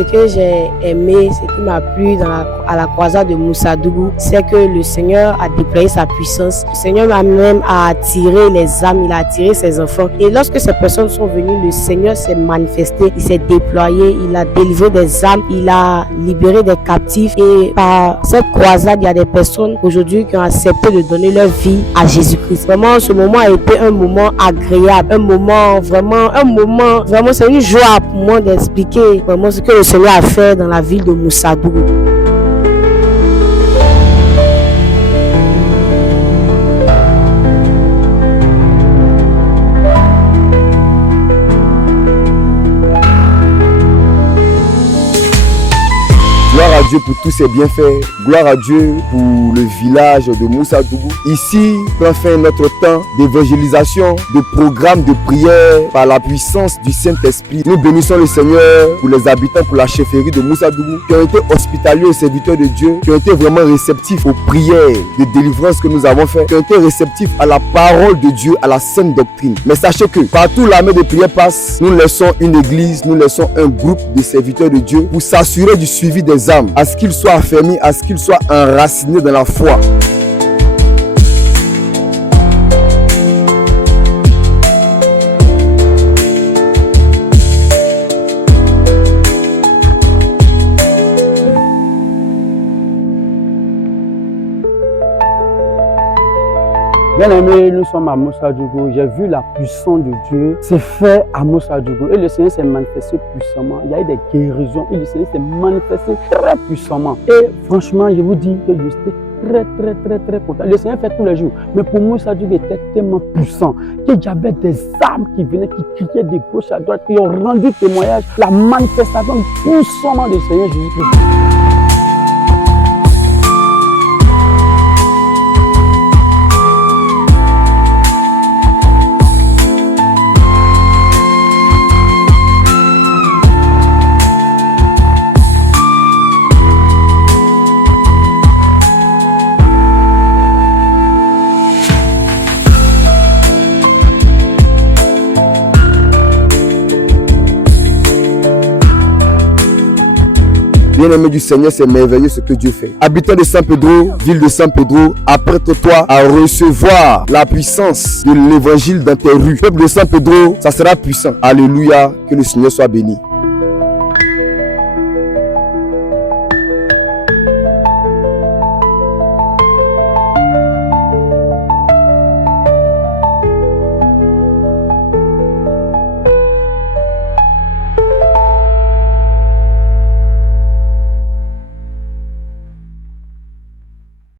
Ce que j'ai aimé, ce qui m'a plu à la croisade de Moussadougou, c'est que le Seigneur a déployé sa puissance. Le Seigneur même a attiré les âmes, il a attiré ses enfants. Et lorsque ces personnes sont venues, le Seigneur s'est manifesté, il s'est déployé, il a délivré des âmes, il a libéré des captifs. Et par cette croisade, il y a des personnes aujourd'hui qui ont accepté de donner leur vie à Jésus-Christ. Vraiment, ce moment a été un moment agréable, un moment, c'est une joie pour moi d'expliquer vraiment ce que le Seigneur a fait dans la ville de Moussadougou. Gloire à Dieu pour tous ses bienfaits. Gloire à Dieu pour le village de Moussadougou. Ici, prend fin notre temps d'évangélisation, de programme de prière par la puissance du Saint-Esprit. Nous bénissons le Seigneur pour les habitants, pour la chefferie de Moussadougou, qui ont été hospitaliers aux serviteurs de Dieu, qui ont été vraiment réceptifs aux prières de délivrance que nous avons faites, qui ont été réceptifs à la parole de Dieu, à la sainte doctrine. Mais sachez que partout où l'armée de prière passe, nous laissons une église, nous laissons un groupe de serviteurs de Dieu pour s'assurer du suivi des âmes, à ce qu'ils soient affermis, à ce qu'ils soient enracinés dans la foi. Bien aimé, nous sommes à Moussadougou. J'ai vu la puissance de Dieu se faire à Moussadougou. Et le Seigneur s'est manifesté puissamment. Il y a eu des guérisons et le Seigneur s'est manifesté très puissamment. Et franchement, je vous dis que j'étais très content. Le Seigneur fait tous les jours. Mais pour Moussadougou, il était tellement puissant qu'il y avait des âmes qui venaient, qui criaient de gauche à droite, qui ont rendu témoignage. La manifestation puissamment du Seigneur Jésus-Christ. Bien-aimé du Seigneur, c'est merveilleux ce que Dieu fait. Habitants de San Pedro, ville de San Pedro, apprête-toi à recevoir la puissance de l'évangile dans tes rues. Peuple de San Pedro, ça sera puissant. Alléluia, que le Seigneur soit béni.